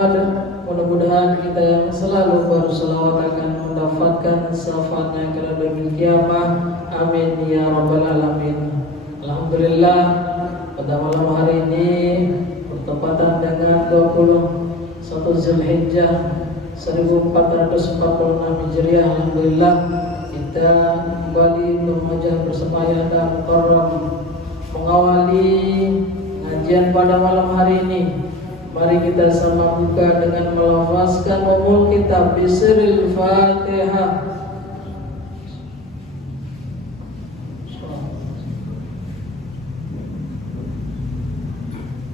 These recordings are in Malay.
Mudah-mudahan kita yang selalu berselawat akan mendapatkan syafaatnya pada yaumil kiamah. Amin ya rabbal alamin. Alhamdulillah, pada malam hari ini bertepatan dengan 21 Zulhijjah 1446 Hijriah. Alhamdulillah, kita kembali bermujah bersemayam dan mukarram mengawali ngajian pada malam hari ini. Mari kita sama buka dengan melafazkan umul kitab bisiril Fatihah.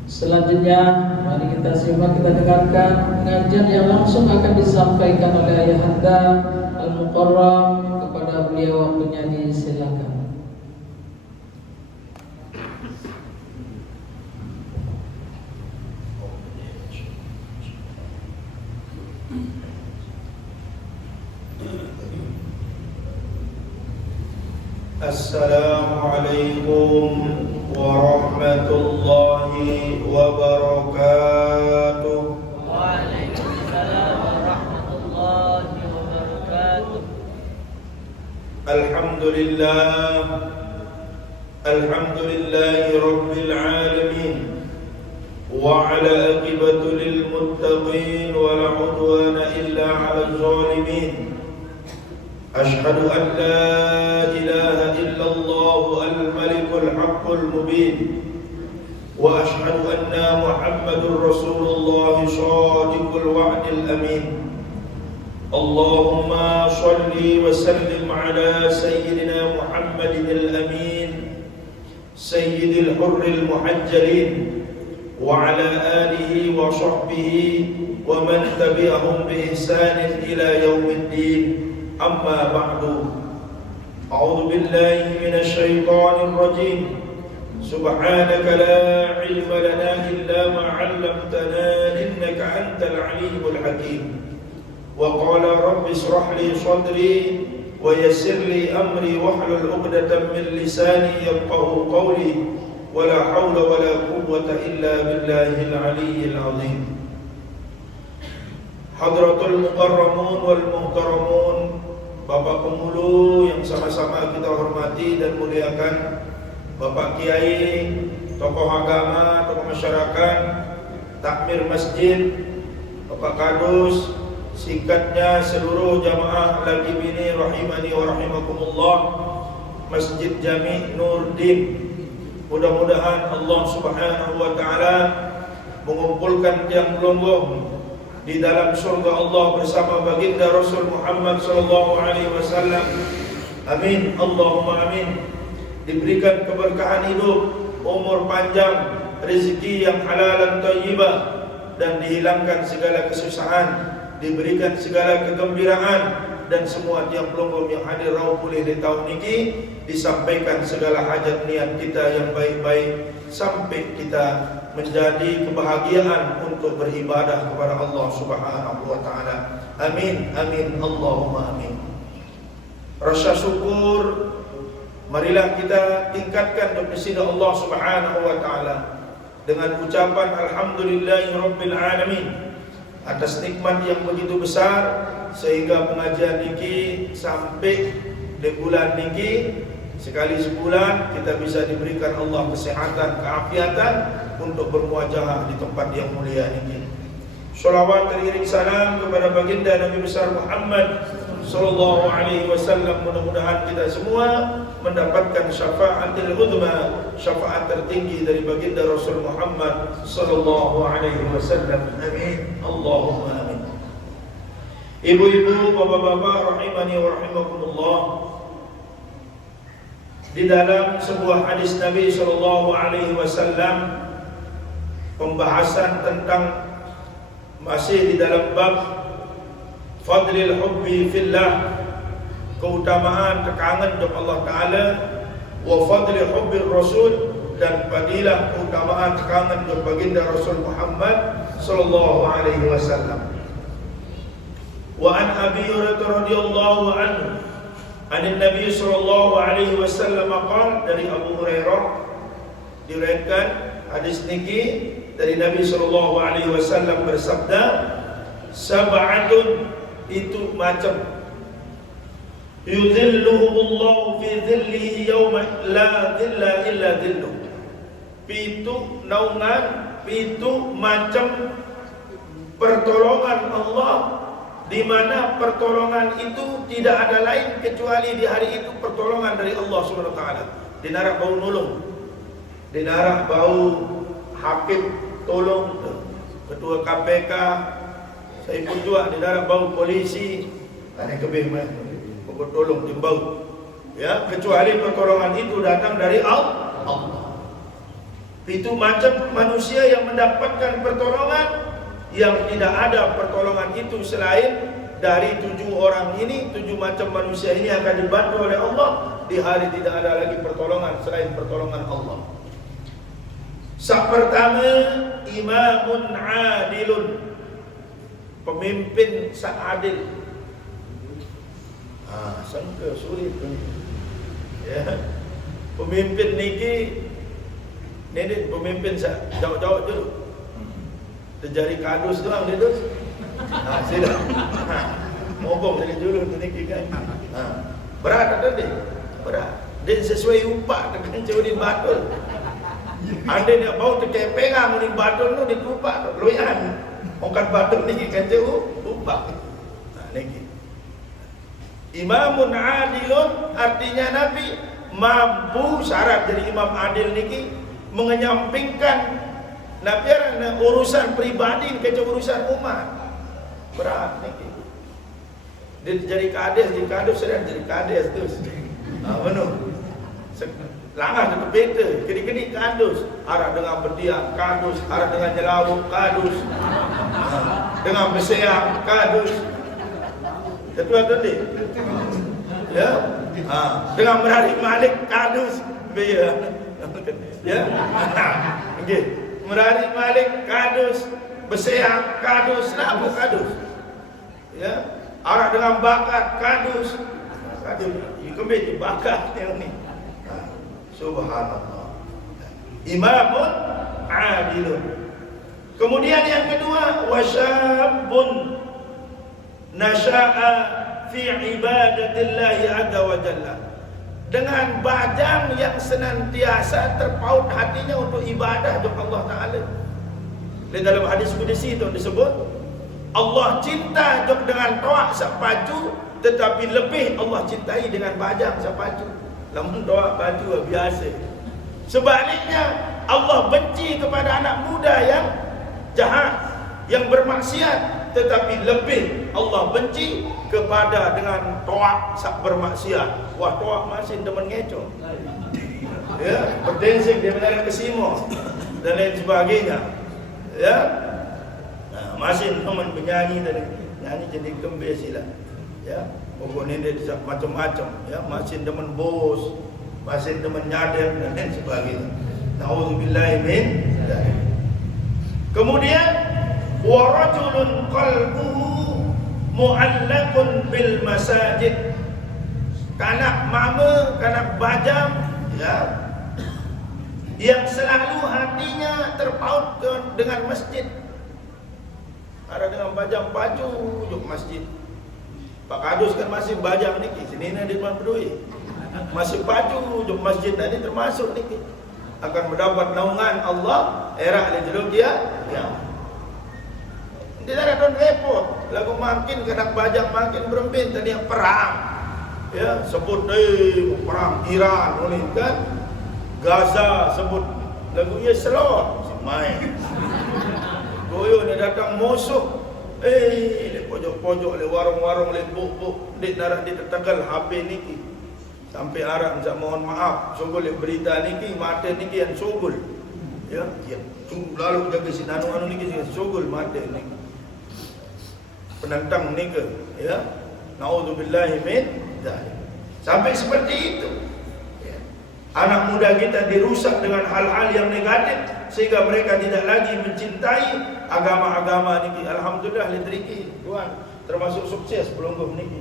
Selanjutnya mari kita simak, kita dengarkan pengajian yang langsung akan disampaikan oleh Ayahanda Al-Mukarram. Kepada beliau waktunya disilakan. Assalamualaikum warahmatullahi wabarakatuh. Waalaikumsalam warahmatullahi wabarakatuh. Alhamdulillahi rabbil alamin. Wa ala aqibatu lil muttaqin wa la udwana illa 'alal zalimin. أشهد أن لا إله إلا الله الملك الحق المبين وأشهد أن محمد رسول الله صادق الوعد الأمين اللهم صل وسلم على سيدنا محمد الأمين سيد الحر المحجلين وعلى آله وصحبه ومن تبعهم بإحسان إلى يوم الدين أما بعد أعوذ بالله من الشيطان الرجيم سبحانك لا علم لنا إلا ما علمتنا إنك أنت العليم الحكيم وقال رب اشرح لي صدري ويسر لي أمري واحلل عقدة من لساني يفقهوا قولي ولا حول ولا قوة إلا بالله العلي العظيم حضرة المكرمون والمحترمون, Bapak Pemulu yang sama-sama kita hormati dan muliakan, Bapak Kiai, tokoh agama, tokoh masyarakat, takmir masjid, Bapak Kadus, singkatnya seluruh jamaah laki bini rahimani wa rahimakumullah, Masjid Jami' Nurdin. Mudah-mudahan Allah Subhanahu wa taala mengumpulkan tiang gelonggong di dalam surga Allah bersama baginda Rasul Muhammad sallallahu alaihi wasallam. Amin, Allahumma amin. Diberikan keberkahan hidup, umur panjang, rezeki yang halal dan thayyibah, dan dihilangkan segala kesusahan, diberikan segala kegembiraan, dan semua tiang pelonggong yang hadir rauh pulih di tahun ini disampaikan segala hajat niat kita yang baik-baik sampai kita menjadi kebahagiaan untuk beribadah kepada Allah Subhanahu wa taala. Amin, amin, Allahumma amin. Rasa syukur marilah kita tingkatkan di sisi Allah Subhanahu wa taala dengan ucapan alhamdulillahirabbil alamin atas nikmat yang begitu besar sehingga pengajian niki sampai di bulan niki sekali sebulan kita bisa diberikan Allah kesehatan, keafiatan untuk bermuajahah di tempat yang mulia ini. Shalawat teriring salam kepada baginda Nabi besar Muhammad sallallahu alaihi wasallam. Mudah-mudahan kita semua mendapatkan syafaatul uzma, syafaat tertinggi dari baginda Rasul Muhammad sallallahu alaihi wasallam. Amin, Allahumma amin. Ibu-ibu, bapak-bapak rahimani wa rahimakumullah, di dalam sebuah hadis Nabi sallallahu alaihi wasallam pembahasan tentang masih di dalam bab fadlil hubbi fillah, keutamaan kekangan kepada Allah taala, wa fadli hubbi rasul, dan fadilah keutamaan kekangan kepada baginda Rasul Muhammad sallallahu alaihi wasallam. Wa an Abi Hurairah radhiyallahu anhu Anin Nabi sallallahu alaihi wasallam qala, dari Abu Hurairah diriwayatkan hadis niki dari Nabi SAW bersabda, sab'atun, itu macam yudhilluhumullahu fi dhillihi yawma la dhilla illa dhilluh. Pitu naungan, pitu macam pertolongan Allah, di mana pertolongan itu tidak ada lain kecuali di hari itu pertolongan dari Allah Subhanahu wa taala. Dinarak bau nolong, dinarak bau hakim tolong, ketua KPK saya pun juga dinarak bau polisi, ada kebimbangan tolong timbau, ya, kecuali pertolongan itu datang dari Allah. Itu macam manusia yang mendapatkan pertolongan, yang tidak ada pertolongan itu selain dari 7 orang ini. 7 macam manusia ini akan dibantu oleh Allah. Di hari tidak ada lagi pertolongan selain pertolongan Allah. Yang pertama, imamun adilun, pemimpin seadil. Sangka sulit ya. Pemimpin niki nenek pemimpin jauh-jauh dulu. Terjadi kadus doang dia tu. Sudah. Ngomong dari dulu niki kan. Berat tak dia? Berat. Dia sesuai upah dengan curi batul. Anda nak bau terkepengang ni batul tu ditupak loyan. Ongkat batul niki kan upah. Niki. Imamun adilun artinya Nabi mampu, syarat jadi imam adil niki mengenyampingkan Nabi urusan pribadi ke urusan umat. Berat niki. Dia jadi kades, di kades sedang jadi kades terus. Benar. Langah tu beta, kini-kini kades, arah dengan berdiam kades, arah dengan nyelawuk kades. Dengan berseang kades. Ketua tu dia. Ya. Dengan menarik malik kadus biar. Ya. Okey. Menarik malik kadus, berseang kadus, labu kadus. Ya. Arah dengan bakat kadus. Kadus. Ikut bakat yang ni. Subhanallah. Imamun adilun. Kemudian yang kedua, wasyabun nasya'a fi ibadatillah azza wa jalla, dengan bajang yang senantiasa terpaut hatinya untuk ibadah kepada Allah Taala. Di dalam hadis qudsi itu disebut Allah cinta dengan toak sapaju, tetapi lebih Allah cintai dengan bajang sapaju. Namun toak baju biasa. Sebaliknya Allah benci kepada anak muda yang jahat, yang bermaksiat, tetapi lebih Allah benci kepada dengan toak sak bermaksiat. Wah, toak masih demen ngeco. Ya, berdensing dia menarik kesimo dan lain sebagainya. Ya. Nah, masih demen bernyanyi dan nyanyi jadi kembe sila. Ya, pokoknya dia macam-macam, ya, masih demen bos, masih demen nyadar dan lain sebagainya. Nauzubillahi min dzalik. Kemudian wa rajulun qalbuhu mu'allaqun bil masajid, kanak mama, kanak bajang, ya, yang selalu hatinya terpaut dengan masjid. Ada dengan bajang baju juk masjid. Pak Kadus kan masih bajang niki, sini ni di depan peduli. Masih baju juk masjid tadi termasuk niki. Akan mendapat naungan Allah era le dia. Ya. Dia ada don repot, lagu makin kadang bajang makin berempin tadi yang perang. Ya, sebut perang Iran ni kan. Gaza sebut lagu ye selot main. Goyo ni datang musuh. Le pojok-pojok le warung-warung le buk-buk dik narak di tetegal HP niki. Sampai Arab minta mohon maaf, sungguh le berita niki mata niki yang sugul. Ya, dia lalu jaga si anu niki sugul mata niki. Penentang nika, ya. Nauzubillahi min dzalik. Sampai seperti itu. Ya. Anak muda kita dirusak dengan hal-hal yang negatif sehingga mereka tidak lagi mencintai agama-agama niki. Alhamdulillah litriki Tuhan termasuk sukses pelungguh niki.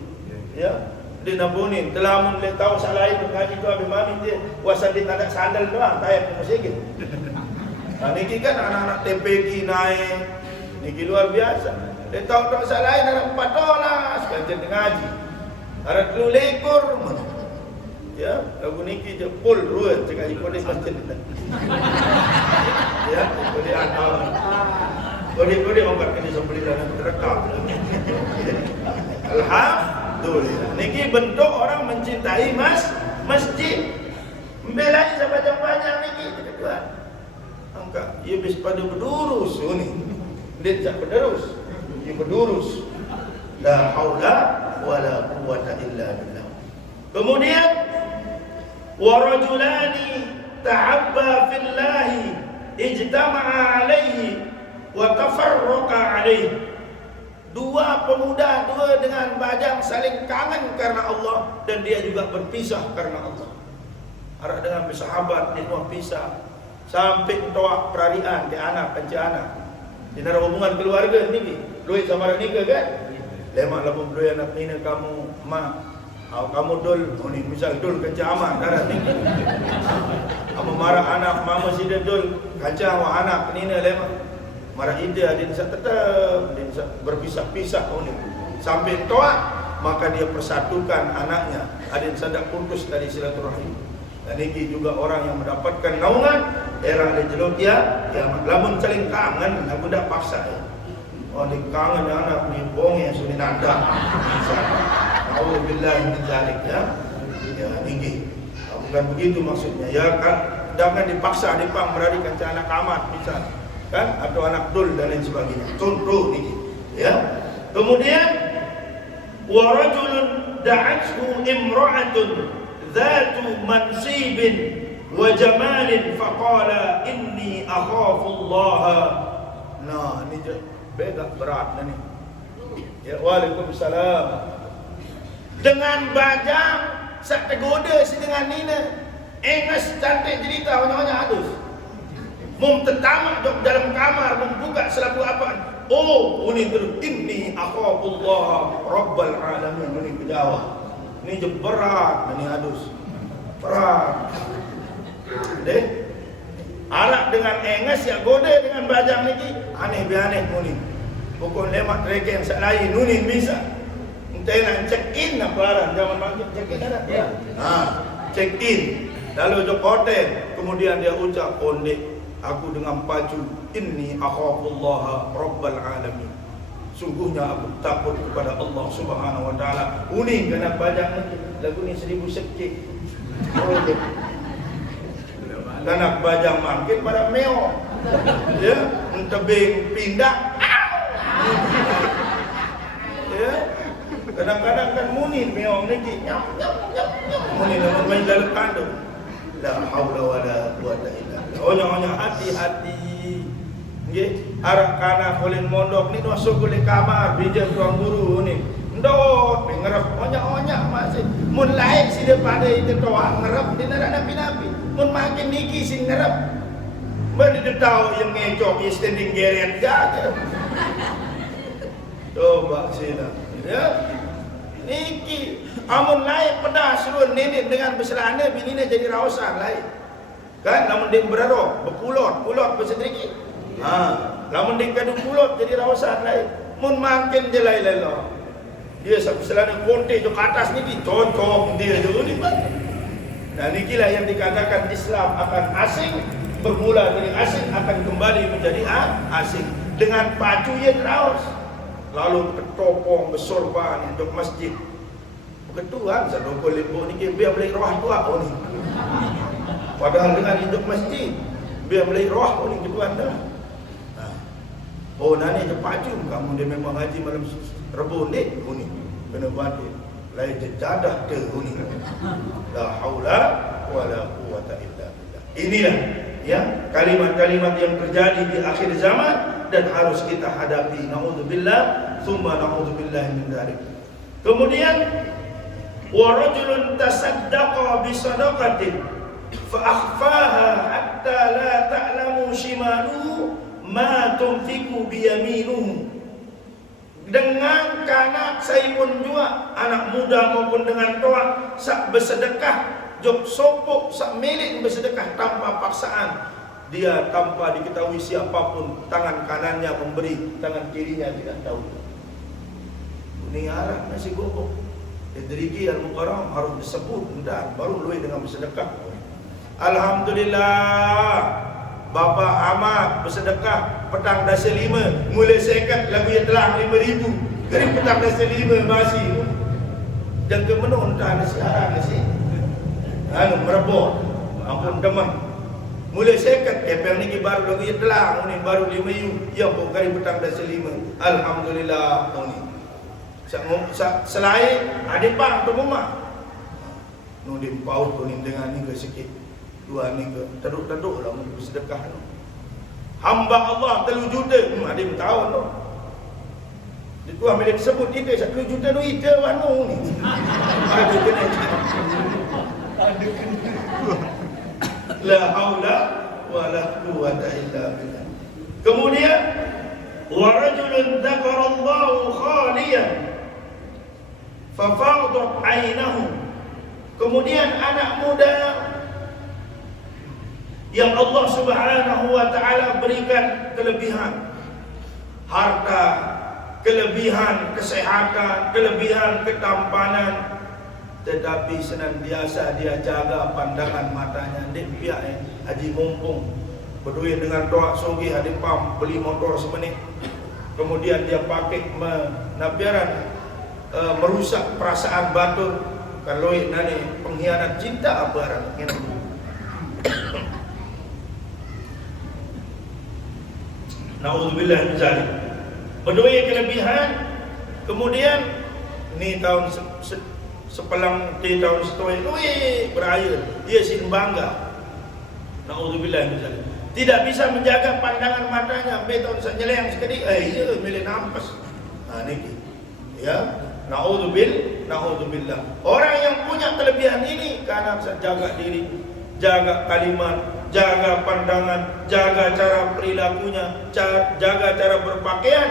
Ya. Dia nampunin telamun le tahu salah itu ngaji tu habis mami dia puasa dia tak ada sandal doang tayar ke masjid. Nah, niki kan anak-anak TPK naik, niki luar biasa. Dia tahu tak salah lain ada $4 sekalian ngaji. Ada 2 lekor. Ya, lagu niki je full ruat cakap ikut masjid. Ya, boleh ada. Boleh orang kini sembeli dalam terekam. Alhamdulillah. Niki bentuk orang mencintai masjid. Membelai sebanyak-banyak niki tuan. Angka ia bis pada berdurus ni. Dia tak berdurus. Ia berdurus. La haula wala quwwata illa billah. Kemudian wa rajulani ta'abba fillahi ijtama'a alaihi wa tafarraqa alaihi. 2 pemuda, 2 dengan bajang saling kangen karena Allah dan dia juga berpisah karena Allah. Ada dengan bersahabat dia mau pisah sampai toak perarian ke anak kenci anak. Dia ada hubungan keluarga ni. Duit sama orang nikah kan? Lemak lapun duit anak ni kamu mak. Kamu dul, ni misal dul kenci aman darah ni. Kamu marah anak mama si dia dul kacang wa anak ni lemak. Marah ide adin sa tetap adin sa berpisah-pisah ni. Sampai toak maka dia persatukan anaknya. Adin sa dak putus dari silaturahim. Dan ini juga orang yang mendapatkan naungan era ada jeluk ya lamun saling kangen aku dak paksa ya. Oh di kangen anak ni bonge sudah nanda. Auzubillahi min zalik ya. Ya ini bukan begitu maksudnya ya kan, jangan dipaksa dipang beradikan anak amat misal kan atau anak dul dan lain sebagainya. Contoh ini ya. Kemudian wa rajulun da'athu imra'atun ذات منصب وجمال فقال إني أخاف الله. Nah, ini beda berat ni. Ya, waalaikumsalam. Dengan bajang sak tergoda si dengan nina. Engas cantik cerita hanya adus. Mum tetamak dok dalam kamar membuka selaku apa? Oh, ini terus inni akhafullah rabbal alamin ini ke Jawa. Ini je berat, ini adus berat. Deh, arak dengan enges ya goda dengan bajang ni aneh bianeh muni. Pokok lemak treken sak lain nunin bisa. Entai nak check in apa arah zaman makin check in ada. Ya. Check in. Lalu jok hotel, kemudian dia ucap ondek aku dengan baju inni akhafullah rabbal alamin. Sungguhnya aku takut kepada Allah Subhanahu wa taala. Uning kena bajang lagu ni 1000 sekik. Kena bajang makin pada meo. Ya, entebing pindah. Ya. Kadang-kadang kan munin meo ni nyap. Munin main dalam kandung. La haula wala quwata illa billah. Onya hati-hati. Nggih, arah kana kolin mondok ni masuk ke kamar bija tuang guru ni. Ndot ngerep onya-onya masih. Mun lain si depan itu toa ngerep dia nak napi-napi. Mun makin niki sing ngerep. Bade dia tahu yang ngecok is standing geret gak. Coba sila. Ya. Niki amun lain pedas suruh nenek dengan berselana binine jadi rausan lain. Kan namun dia beraro berpulot bersedikit. Lamun dia kadu pulot jadi rawasan lain. Mun makin je lain lah. Dia selana konti tu ke atas ni dicocok dia dulu ni. Nah inilah yang dikatakan Islam akan asing, bermula dari asing akan kembali menjadi asing. Dengan baju yang raus. Lalu ketopong bersorban untuk masjid. Ketuan satu kolebo ni biar beli roh tua ni. Padahal dengan hidup masjid biar beli roh ni ketuan dah. Oh nani je pacum kamu dia memang ngaji malam Rabu ni ni kena batin lain je jadah te ni la haula wala quwata illa billah. Inilah ya kalimat-kalimat yang terjadi di akhir zaman dan harus kita hadapi. Naudzubillah tsumma naudzubillah min dzalik. Kemudian wa rajulun tasaddaqa bi sadaqatin fa akhfaha hatta la ta'lamu shimaluhu ma tunfiku biyaminuhu. Dengan kanak saya pun juga anak muda maupun dengan tua sak bersedekah jok sopok sak milik bersedekah tanpa paksaan dia tanpa diketahui siapapun, tangan kanannya memberi, tangan kirinya tidak tahu. Ini arah nasi gogok. Idriki al-mukarram harus disebut dan baru luih dengan bersedekah. Alhamdulillah, Bapa Ahmad bersedekah petang dasa 5, mulai sekat lagu yang telah 5,000. Dari petang dasa 5 masih. Dan kemenuh entah nasi arah nasi. Merebut. Ampun teman. Mulai sekat kepeng ni baru lagu yang telah ni baru 5,000. Yang pun kali petang dasa 5. Alhamdulillah ni. Selain ada pang tu rumah. Nu di paut tu ni dengan ni ke sikit. Dua ni ke taduk-taduk lah untuk sedekah tu. Hamba Allah 3 juta. Ada yang tahu tu. Dia tuan bila disebut kita 1 juta tu ita wanu ni. Ada kena. Ada kena. La haula wala quwwata illa billah. Kemudian wa rajulun dzakarallahu khaliyan fafadat ainahu. Kemudian anak muda yang Allah Subhanahu wa taala berikan kelebihan harta, kelebihan kesehatan, kelebihan ketampanan, tetapi senantiasa dia jaga pandangan matanya. Dia pihak haji mumpung berduit dengan doa sugih ada pam beli motor semenit, kemudian dia pakai menabiaran merusak perasaan batul. Kalau nani pengkhianat cinta apa orang naudzubillah min zalik. Berduit kelebihan, kemudian ni tahun sepelang di tahun setoi duit beraya dia sin bangga. Naudzubillah min zalik. Tidak bisa menjaga pandangan matanya, sampai tahun senyeleng sekali ya milih nampas. Ni ya. Naudzubillah. Orang yang punya kelebihan ini karena jaga diri, jaga kalimat, jaga pandangan, jaga cara perilakunya, jaga cara berpakaian.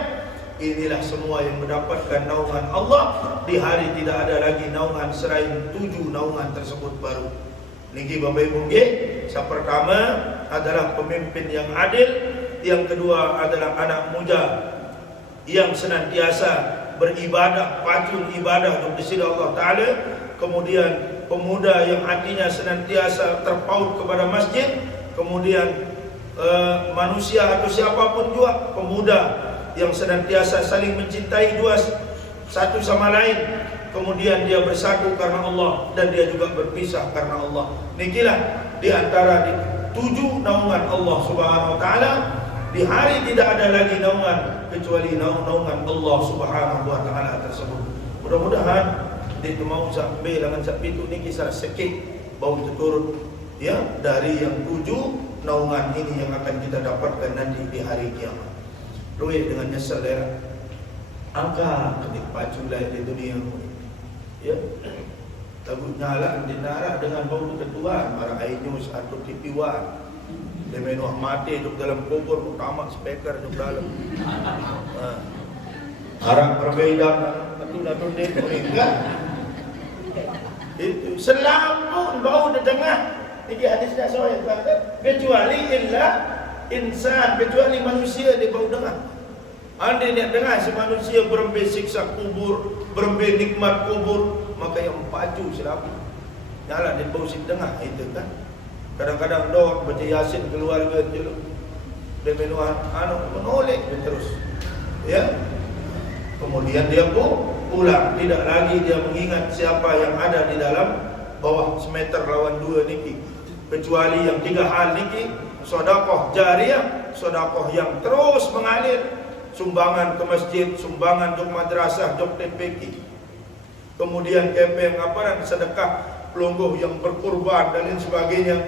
Inilah semua yang mendapatkan naungan Allah. Di hari tidak ada lagi naungan selain 7 naungan tersebut baru. Niki Bapak Ibu nggih, yang pertama adalah pemimpin yang adil, yang kedua adalah anak muda yang senantiasa beribadah, pacul ibadah untuk disini Allah Ta'ala. Kemudian pemuda yang hatinya senantiasa terpaut kepada masjid. Kemudian manusia atau siapapun juga, pemuda yang senantiasa saling mencintai satu sama lain. Kemudian dia bersatu karena Allah dan dia juga berpisah karena Allah. Nikilah di antara 7 naungan Allah Subhanahu Wa Ta'ala. Di hari tidak ada lagi naungan kecuali naungan Allah Subhanahu Wa Ta'ala tersebut. Mudah-mudahan dia mau sampai dengan sapitu ni kisah sikit bau turun ya dari yang 7 naungan ini yang akan kita dapatkan nanti di hari kiamat. Luih dengan nyesal ya. Angka ketik paculai di dunia ya. Tagut nyala di nara dengan bau ketuan para ainus atau tipiwan. Dia menuh mati duduk dalam kubur, utama speaker duduk dalam. Harap perbedaan satu dia enggak. Itu selampun bau di tengah. Ini hadisnya saya kata, kecuali illa insan, kecuali manusia dia bau dengar. Anda nak dengar si manusia berembe siksa kubur, berembe nikmat kubur, maka yang pacu selampun. Nyala dia bau si tengah itu kan. Kadang-kadang dok baca Yasin keluarga je dia menuan menoleh terus ya. Kemudian dia pun pulang, tidak lagi dia mengingat siapa yang ada di dalam bawah semeter lawan 2 niki, kecuali yang 3 hal niki: sedekah jariyah, sedekah yang terus mengalir, sumbangan ke masjid, sumbangan ke madrasah, ke TPK, kemudian kepeng sedekah pelungguh yang berkurban dan lain sebagainya.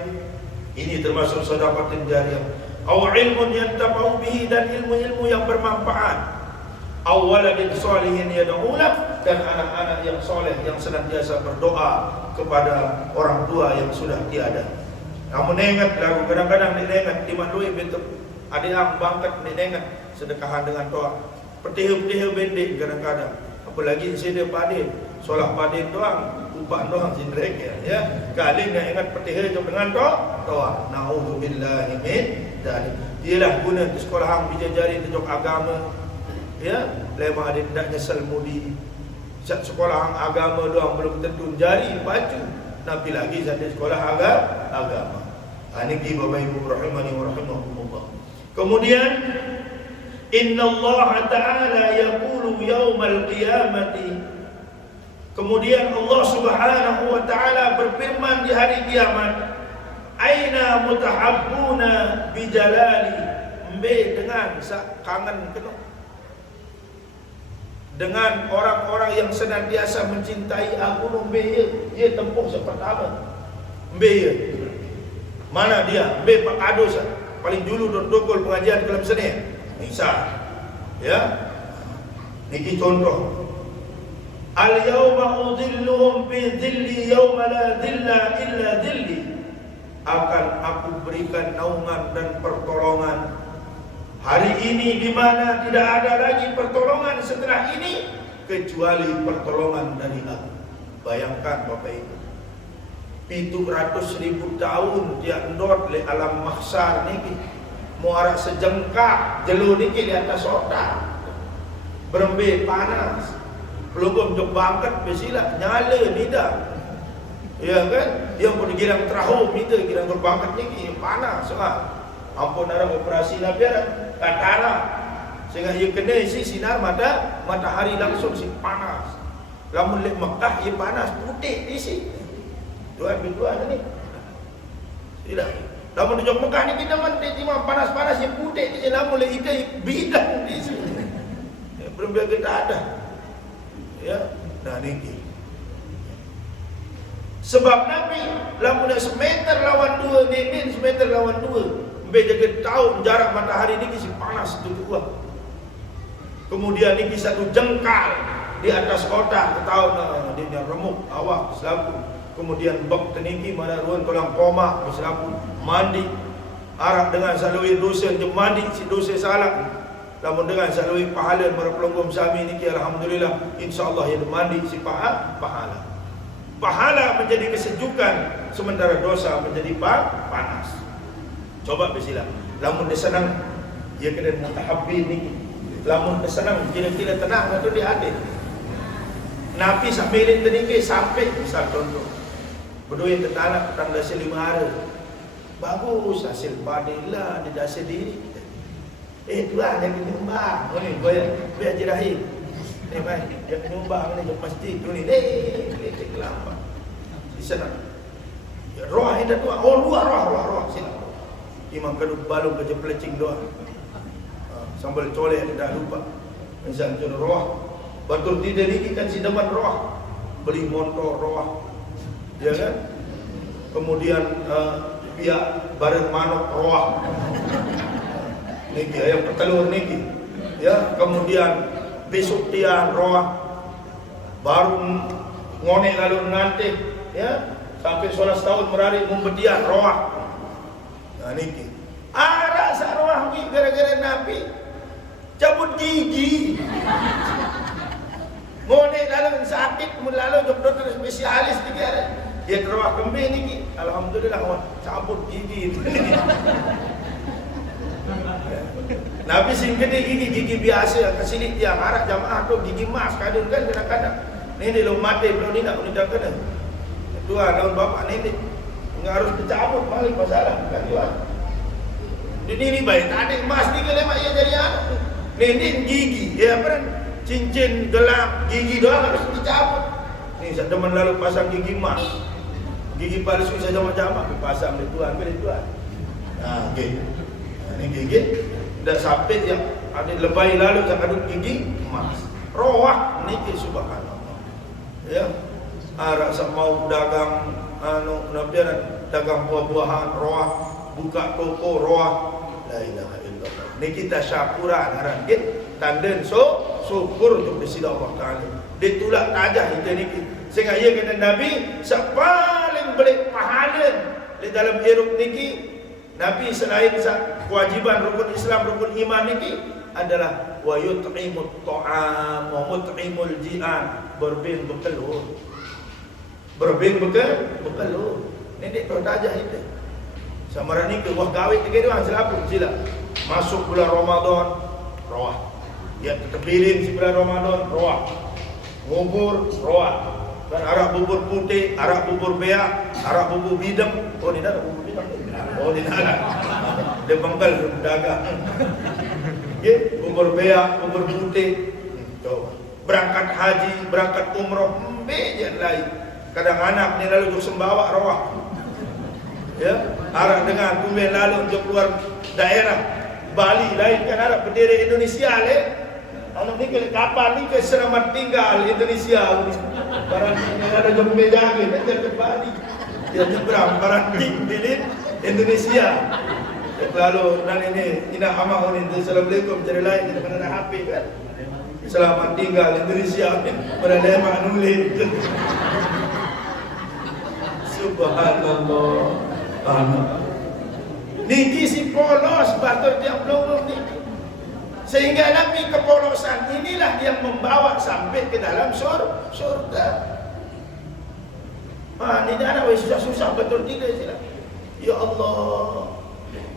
Ini termasuk sedekah jariyah. Aw ilmun yantafa'u bihi, dan ilmu-ilmu yang bermanfaat. Aw waladin sholihin yad'u lahu, dan anak-anak yang soleh yang senantiasa berdoa kepada orang tua yang sudah tiada. Kamu ingat lagu kadang-kadang ingat di mandui bentuk ada yang bangkat ingat sedekahan dengan doa. Petihu-petihu bendek kadang-kadang. Apalagi sini padin, solat padin doang. lupa doang sindrek ya. Kali nak ingat petihe tu dengan doa. Nauzubillahi min dzalik. Ialah guna tu sekolah hang bijajari tu agama. Ya, lema ada nak nyesal mudi. Sekolah hang agama doang belum tentu jari baju. Nabi lagi satu sekolah agama. Ini Bapak Ibu rahimani wa rahimakumullah. Kemudian Inna Allah Ta'ala yaqulu yawmal qiyamati. Kemudian Allah Subhanahu wa Ta'ala berfirman di hari kiamat, aina mutahabbuna bijalali, mbe dengan kangen kena dengan orang-orang yang senantiasa mencintai aku, mbe dia tempuh sepertama mbe ya. Mana dia? Mbe Pak Adus paling dulu dodokol pengajian dalam seni Isa. Ya. Niki contoh. Al-yawma udhilluhum fi dhilli yawma la dhilla illa dhilli. Akan aku berikan naungan dan pertolongan hari ini di mana tidak ada lagi pertolongan setelah ini kecuali pertolongan dari aku. Bayangkan Bapak Ibu, 700.000 tahun dia endot le alam mahsyar niki. Muara sejengkak jelu niki di atas otak berembe panas pelugum jok bangkat besila nyala nida ya kan yang pun girang terahu kita girang berbangkat niki panas sangat ampun ada operasi nabi ada katana sehingga ia kena isi sinar matahari langsung si panas lamun lek Mekah ia panas putih isi dua ni tidak. Namun di Mekah ni kita memang panas-panas yang putih ni namun le ide bidang di sini. Belum kita ada. Ya, nah niki. Sebab Nabi lamun semeter lawan 2 ninin semeter lawan 2. Mbe jaga tahu jarak matahari niki si panas tu juga. Kemudian niki satu jengkal di atas kota tahu nah dia remuk awak selaku. Kemudian bak teniki mana ruan kolam koma selaku mandi arak dengan salui dosa je mandi si dosa salah namun dengan salui pahala para pelonggom sami niki alhamdulillah insyaallah ya mandi si pahala menjadi kesejukan sementara dosa menjadi panas. Coba bisila lamun dia senang dia kena mutahabbi niki lamun dia senang kira-kira tenang atau di hati Nabi sampai teniki sampai misal contoh berdua tetangga petang dasi 5 hari bagus hasil padilah di dasi diri tuan yang menyumbang ni biar jirahi ni baik yang menyumbang ni jom masjid tu ni letik kelapa di sana ya, roh ini tu roh sini imam kedua balung kerja pelecing doa sambal colek dah lupa misalnya roh batul tidak ni kan si deman roh beli motor roh ya kan kemudian pihak bareng manok roh niki ayam petelur niki ya kemudian besok tiang roh baru ngone lalu nanti ya sampai 11 tahun merari membedian roh nah niki arah sa roh ni gara-gara Nabi cabut gigi ngone lalu sakit lalu dokter spesialis dikira dia keruah kembe niki alhamdulillah cabut gigi Nabi sing gede gigi biasa kesilik tiang arak jamaah tu gigi emas kadang kan kadang-kadang ni lo mati belum ni nak udah kena tuan daun bapak ni enggak harus dicabut balik masalah kan tuan ini baik tak ada emas ni kalau mak ia jadi anak ni gigi ya apa cincin gelap gigi doang harus dicabut ni saya teman lalu pasang gigi emas gigi palsu saja macam apa pasang di tuan nah gigi ini gigi dah sampai yang ada lebay lalu saya aduk gigi emas roh niki subhanallah ya arak mau dagang dagang buah-buahan roh buka toko roh la ilaha illallah niki tasyakuran ngaran tanden syukur untuk di sisi Allah Taala ditulak tajah itu niki sehingga ia kata Nabi paling belik pahala di dalam hidup niki Nabi selain kewajiban rukun Islam rukun iman niki adalah wa yut'imut ta'am wa mut'imul ji'an berbin bekelur Berbing bekal lo. Nenek tahu aja itu. Samaran ni ke wah kawit tiga doang selaput sila. Masuk bulan Ramadan, roah. Ya terpilih si bulan Ramadan, roah. Ngubur, roah. Dan arak bubur putih, arak bubur beak, arak bubur bidang. Oh ni dah bubur bidang. Oh ni dah. Dia bangkal dagang. Ya, bubur beak, bubur putih. Coba. Berangkat haji, berangkat umrah, je lain. Kadang anak ni lalu untuk sembawa roah. Ya, arak dengan tumben lalu untuk keluar daerah Bali lain kan arak bendera Indonesia le. Anak ni ke kapal ni ke selamat tinggal Indonesia. Barang ni ada jom meja ke ke Bali. Dia nyebrang barang di Indonesia. Lalu nan ini ina amah ni assalamualaikum cari lain kita kena ada HP kan. Selamat tinggal Indonesia. Pada lema nulis. Subhanallah. Niki si polos batur dia belum ni. Sehingga Nabi kepolosan inilah yang membawa sampai ke dalam surga. Ini dah susah-susah betul tidak sila. Ya Allah.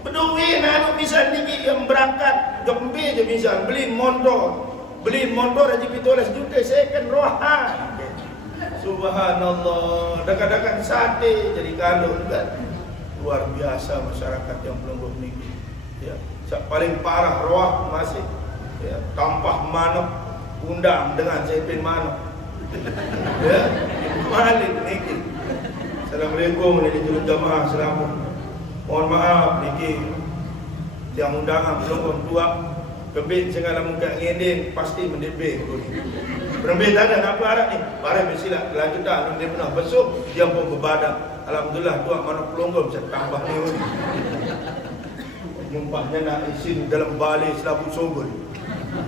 Beduin anu misal niki yang berangkat jombe je misal beli motor aja 17 juta second rohan. Subhanallah. Dekat-dekat sate jadi kalung kan. Luar biasa masyarakat yang Pelungguh ni. Ya, paling parah roh masih. Ya, tampah manuk undang dengan sepin manuk. Ya, balik niki. Assalamualaikum ini jurut jamaah selamat. Mohon maaf niki yang undangan Pelungguh tua kebit segala muka ngedin pasti mendebek tu. Berembet ada apa arah ni? Barang bersilat kelanjutan dia pernah besok dia pun berbadan. Alhamdulillah tuan mana Pelungguh bisa tambah ni. Nyumpahnya nak isin dalam balik selaput sumber.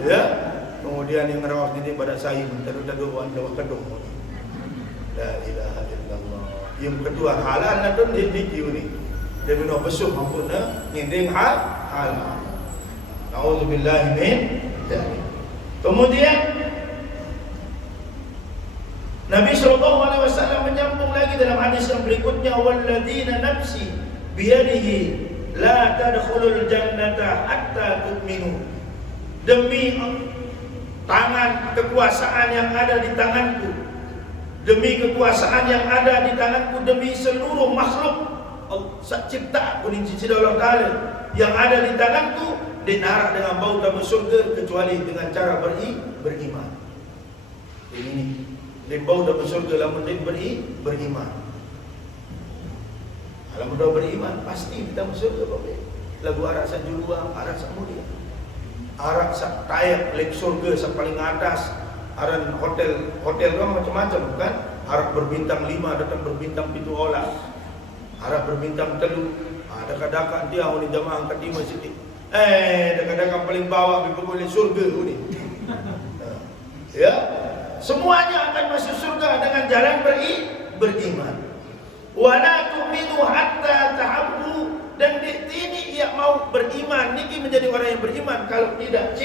Ya. Kemudian yang rawat ini pada saya mentadu-tadu wan lawak kedung. La ilaha illallah. Yang kedua halal nak tu ni ni. Dia minum besok maupun nginding halal. Nauzubillah min dzalik. Kemudian Nabi SAW menyambung lagi dalam hadis yang berikutnya, walladzina nafsi biyadihi la tadkhulul jannata hatta tu'minu. Demi tangan kekuasaan yang ada di tanganku, demi kekuasaan yang ada di tanganku, demi seluruh makhluk cipta kuning cici Allah Ta'ala yang ada di tanganku, dinarak dengan bau tamu surga kecuali dengan cara beriman. Ini dia bau dapat surga lamun dia beriman. Kalau mudah beriman pasti kita masuk surga bapak. Lagu arak sa juluang, arak sa mulia. Arak sa kayak lek surga sa paling atas. Aran hotel kan macam-macam kan. Arak berbintang 5 datang berbintang 7 olah. Arak berbintang 3. Dekat-dekat dia ni jamaah angkat 5 sikit. Dekat-dekat paling bawah boleh surga ni. Ya. Semuanya akan masuk surga dengan jalan beriman. Wala tu'minu hatta tahabbu, dan di sini ia mau beriman niki menjadi orang yang beriman kalau tidak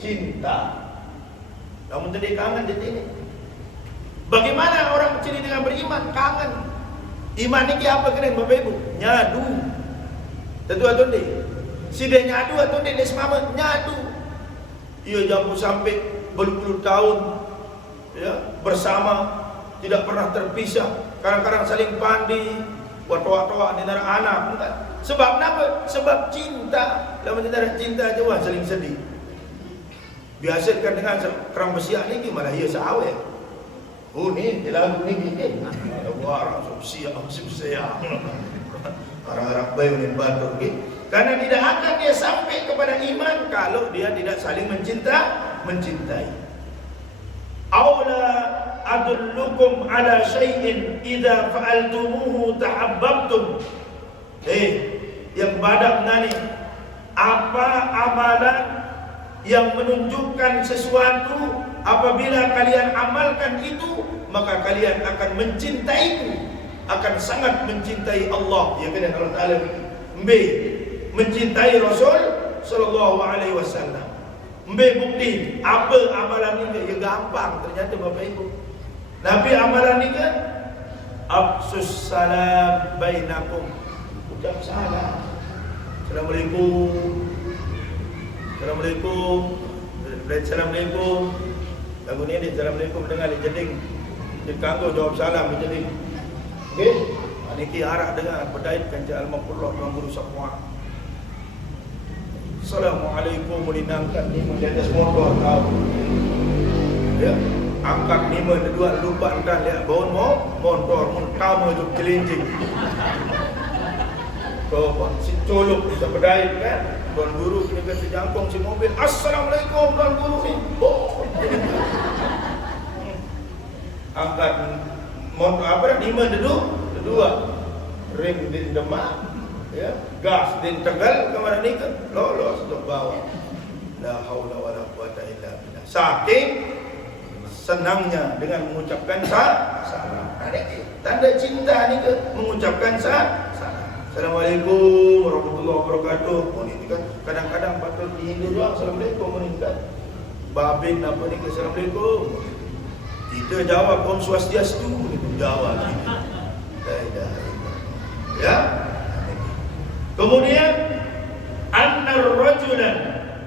cinta. Namun tadi kangen di sini. Bagaimana orang ciri dengan beriman? Kangen. Iman niki apa keren Bapak Ibu? Nyadu. Tentu atau ni. Si dia nyadu atau ni semama nyadu. Ia jampu sampai berpuluh tahun. Ya, bersama tidak pernah terpisah, kadang-kadang saling pandi, toa-toa di antara anak. Sebab apa? Sebab cinta. Dalam antara cinta aja wah saling sedih. Biasakan dengan kerang bersiap ni malah ia sahawe. Oh ni dalam ni ni. Wah, subsiap. Arah-arah bayu ni batur ke. Karena tidak akan dia sampai kepada iman kalau dia tidak saling mencintai. Aula adullukum ala syai'in idza fa'altumuhu tahabbabtum. Yang badak nani, apa amalan yang menunjukkan sesuatu apabila kalian amalkan itu maka kalian akan mencintaiku, akan sangat mencintai Allah. Ya kan Allah Taala mencintai Rasul sallallahu alaihi wasallam. Bukti apa amalan ini? Ya gampang ternyata Bapak Ibu. Nabi amalan ini kan Absus salam bainakum. Ucap salam. Assalamualaikum. Assalamualaikum. Assalamualaikum. Lagu ni dia Assalamualaikum dengar dia jeding. Dia kanggo jawab salam dia jeding. Okey? Niki harap dengar berdait kanca Al-Maqullah Tuan Guru Safwan. Assalamualaikum meninangkan ni di atas motor kau. Ya, angkat ni dua lupa entah lihat baun motor mun kamu tu kelincing. Kau si colok bisa berdait kan. Tuan Guru kena kata jangkong si mobil. Assalamualaikum Tuan Guru ni. Oh. Angkat motor apa dah lima dua ring di Demak, ya, gas di Tegal kemana ni ke lolos untuk bawa. La haula wala quwata illa billah. Saking senangnya dengan mengucapkan salam. Tanda cinta ni ke mengucapkan salam. Assalamualaikum warahmatullahi wabarakatuh. Oh ni kan kadang-kadang patut di Hindu doang assalamualaikum ni kan. Babin apa ni ke assalamualaikum. Kita jawab Om Swastiastu itu jawab kita. Ya. Kemudian annar rajulan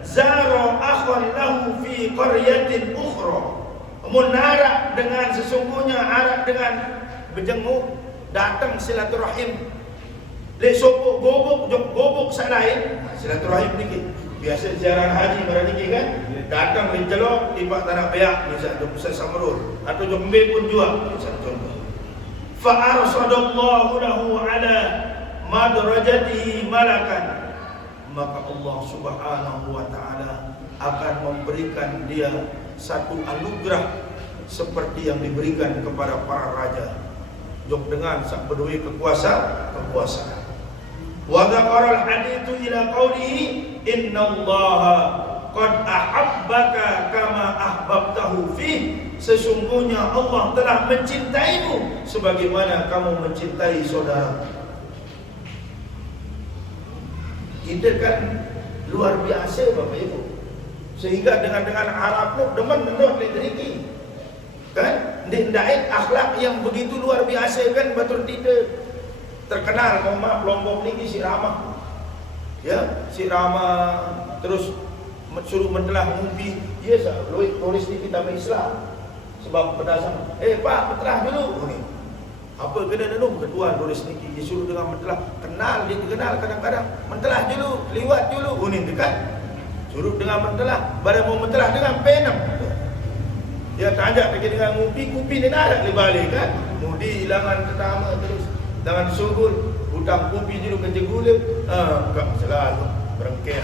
zara akhan lahu fi qaryatin ukhra. Munarak dengan sesungguhnya arak dengan berjenguk datang silaturahim. Lek sopok gobok salain silaturahim niki. Biasa ziarah haji mereka kan datang di Celok di Pak Tanah Beak misalnya Pusat Samrul atau Jombe pun juga misalnya contoh. Fa arsadallahu lahu ala madrajatihi malakan, maka Allah Subhanahu wa taala akan memberikan dia satu anugerah seperti yang diberikan kepada para raja. Jok dengan sak berdui kekuasaan. Wa dzakara al-haditsu ila qawlihi innallaha qad ahabbaka kama ahbabtahu fi. Sesungguhnya Allah telah mencintaimu sebagaimana kamu mencintai saudara. Kita kan luar biasa Bapak Ibu. Sehingga dengan Arab tu demen mendot literiki. Kan? Ndait akhlak yang begitu luar biasa kan betul tidak. Terkenal mohon maaf Lombok ni si ramah. Ya, si ramah terus suruh mentelah ngumpi. Ya sah, tulis di kitab Islam. Sebab berdasar, Pak, mentelah dulu ni. Apa kena dulu? Ketua tulis niki, dia suruh dengan mentelah. Kenal, dia kenal kadang-kadang. Mentelah dulu, liwat dulu. Ni dekat. Suruh dengan mentelah, baru mau mentelah dengan penam. Dia tajak lagi dengan ngupi dia nak balik kan. Mudi hilangan pertama terus. Jangan sugul, hutang kopi dulu kerja gula. Enggak selalu berengkeh.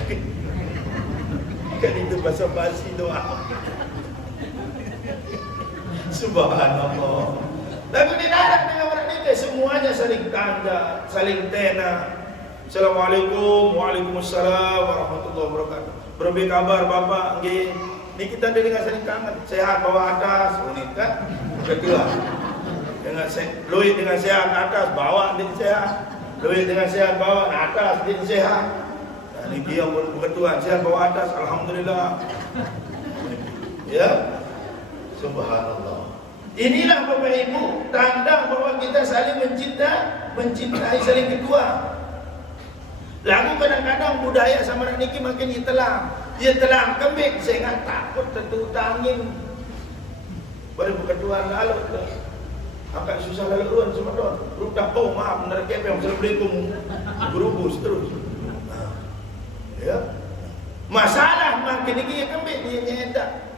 Kan itu bahasa basi doa. Subhanallah. Lagu ni nak dengan orang ni semuanya saling tanda, saling tena. Assalamualaikum, waalaikumsalam warahmatullahi wabarakatuh. Berbe kabar Bapak nggih. Ni kita ada dengan saling kangen. Sehat bawah atas, ni kan. Kedua. Dengan Luit dengan sehat atas, bawah dia sehat. Luit dengan sehat bawah atas, dia sehat. Nah, ni dia yang berketuan sehat bawah atas, alhamdulillah. Ya. Subhanallah. Inilah Bapak Ibu tanda bahwa kita saling mencintai saling kedua. Lagu kadang-kadang budaya sama orang niki makin ia telang kembik saya ingat takut tentu tangin. Baru berketuan lalu agak susah lalu ruan sama don. Rudak maaf benar kepeng assalamualaikum berubus terus. Ya. Masalah makin niki kembik dia nyedak.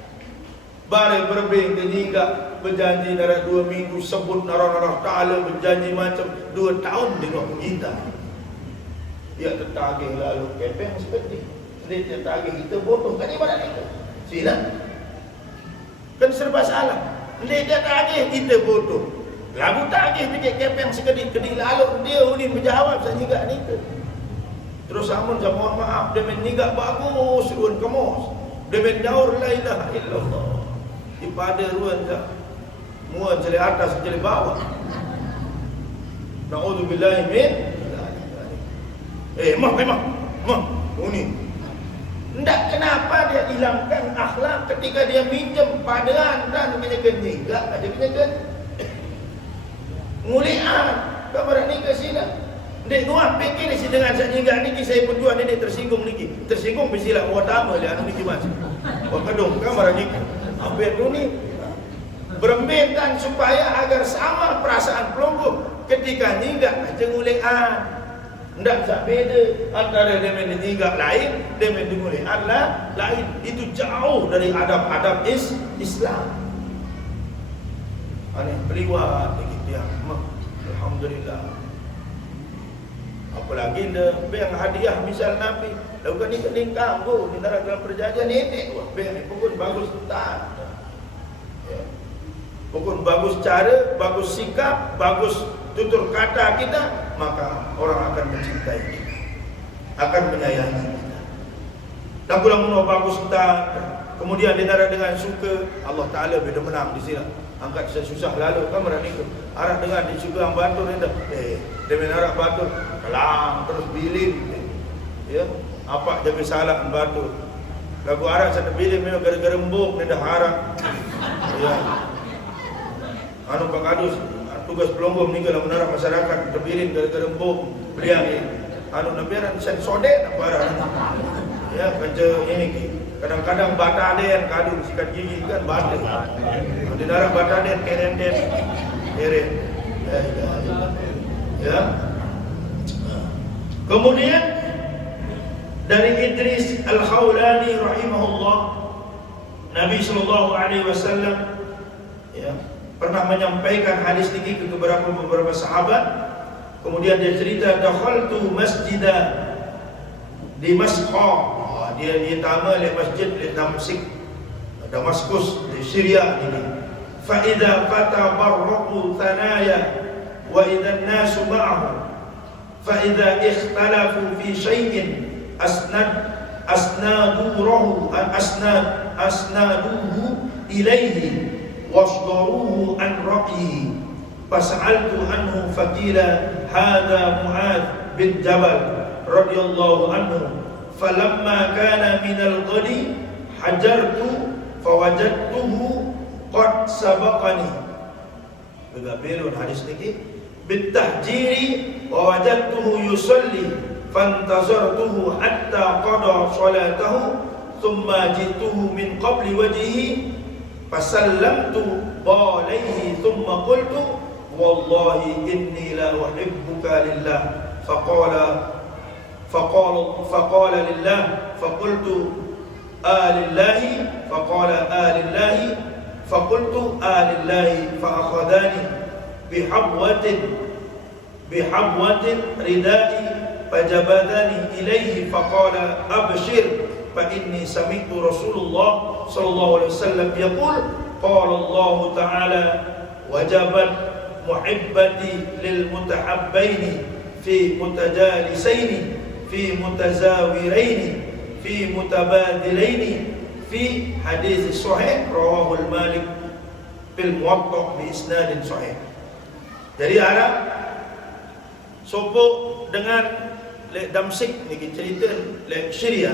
Bare berbeng hingga berjanji nara 2 minggu sebut nara ta'ala berjanji macam 2 tahun dengan kita. Dia tertagih lalu kepeng seperti dia tertagih kita bodoh kan ibarat itu. Sila. Kan serba salah. Dia tagih kita bodoh. Lalu tagih dia kepeng sekedip-kedip lalu dia ni menjawab saya juga ni tu. Terus amun saya mohon maaf dia meninggal bagus ruan kemos. Dia menjawab la ilaha illallah. Di pada ruan dah muat jeli atas jeli bawah. Na'udzubillahi min. Mah. Ini. Ndak kenapa dia hilangkan akhlak ketika dia minjem padaan dan menyekan enggak ada menyekan. ngulian kamar ni ke sini. Dek nuah fikir si dengan sak nyingga niki saya pun dua ni tersinggung niki. Tersinggung bisila wa tamu le anu niki mas. Wa kedung kamar niki. Ambil tu ni berembetan supaya agar sama perasaan pelunggu ketika nyingga aja ngulian. Ndak sak beda antara demen nyingga lain, demen ngulian lain. Itu jauh dari adab-adab Islam. Ani beliwat begitu ya. Alhamdulillah. Apalagi yang hadiah misal Nabi lakukan ni kening kamu di dalam perjanjian ini pun bagus tak ya. Pun bagus cara, bagus sikap, bagus tutur kata kita, maka orang akan mencintai kita, akan menyayangi kita. Dan pulang bagus tak, kemudian dinara dengan suka, Allah Ta'ala beda menang di sini. Angkat susah lalu kan merani tu. Arah dengan di suka ang batur ni dah. Demi arah batur kelang terus bilin. Ya, apa jaga salah ang batur. Lagu arah sana bilin memang gara-gara embuk ni dah harap. Ya. Anu pakadus tugas pelonggom ni kalau menara masyarakat terbilin gara-gara embuk beliau ni. Anu nabiran sen sodet apa arah. Ya, kerja ini ki. Kadang-kadang bataden kadu sikat gigi kan batin. Di darah bataden keren-keren. Ya. Kemudian dari Idris Al-Khawlani rahimahullah, Nabi sallallahu alaihi wasallam ya, pernah menyampaikan hadis ini ke beberapa sahabat. Kemudian dia cerita dakhaltu masjidah di Masqa. Dia ditama oleh masjid di Damaskus di Syria ini. Fa idza fatabarraqu thanaya wa idza an-nasu ma'ahu fa idza ikhtalafu fi shay'in asnaduhu ilayhi wasdaruhu an ra'yihi fas'altu anhu faqila hadha Mu'adz bin Jabal radhiyallahu anhu. Falamma kana minal ghadi hajartu fawajadtuhu qad sabaqani. Begabelun hadis niki bitahjiri wa wajadtuhu yusalli fantazartuhu hatta qada salatahu thumma jituhu min qabli wajhihi fasallamtu alayhi thumma qultu wallahi inni la uhibbuka lillah فقال لله فقلت لله فقال لله فقلت لله فأخذاني بحبوة ردائي فجبذني إليه فقال أبشر فإني سمعت رسول الله صلى الله عليه وسلم يقول قال الله تعالى وجبت محبتي للمتحبين في متجالسين في متزاورين في متبادلين في حديث صحيح رواه المالك في الموطأ بإسناد صحيح. Jadi Arab sopo dengan lek Damsik ni cerita lek Syria,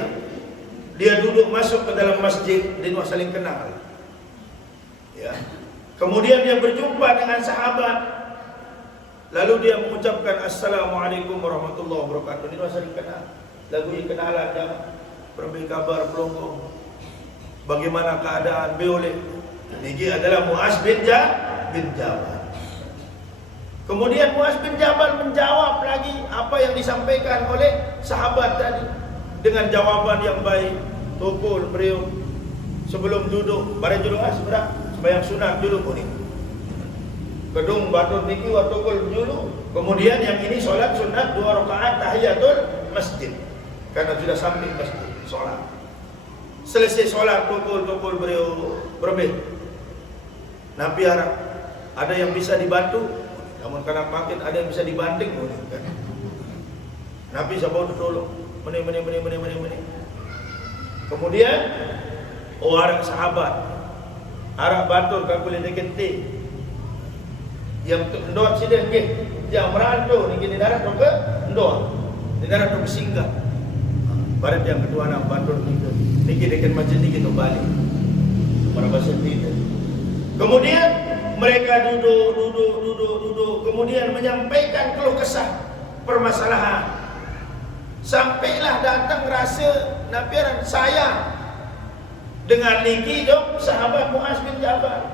dia duduk masuk ke dalam masjid, dia saling kenal. Ya. Kemudian dia berjumpa dengan sahabat. Lalu dia mengucapkan Assalamualaikum warahmatullahi wabarakatuh. Ini saling kenal. Lagu yang kenalan dan berbagi kabar pelonggong. Bagaimana keadaan beoleh. Ini adalah Mu'adz bin Jabal. Kemudian Mu'adz bin Jabal menjawab lagi apa yang disampaikan oleh sahabat tadi dengan jawaban yang baik. Tukul beliau sebelum duduk bareng dulu sembahyang sunat dulu pun ini. Kedung batur niki wa tukul dulu. Kemudian yang ini solat sunat 2 rakaat tahiyatul masjid. Karena sudah sampai masjid solat. Selesai solat tukul beliau berbeh. Nabi harap ada yang bisa dibantu. Namun karena makin ada yang bisa dibanting kan. Nabi sabar tolong. Meni. Kemudian orang sahabat harap batur kan boleh dikenti. Yang ndot sini ke yang merantau ni di darat ke ndot di darat ke singgah barat yang kedua nak batur itu niki dekat masjid ni kita balik para bahasa kita. Kemudian Mereka duduk, kemudian menyampaikan keluh kesah permasalahan. Sampailah datang rasa nabiaran saya dengan niki dok sahabat Muaz bin Jabal.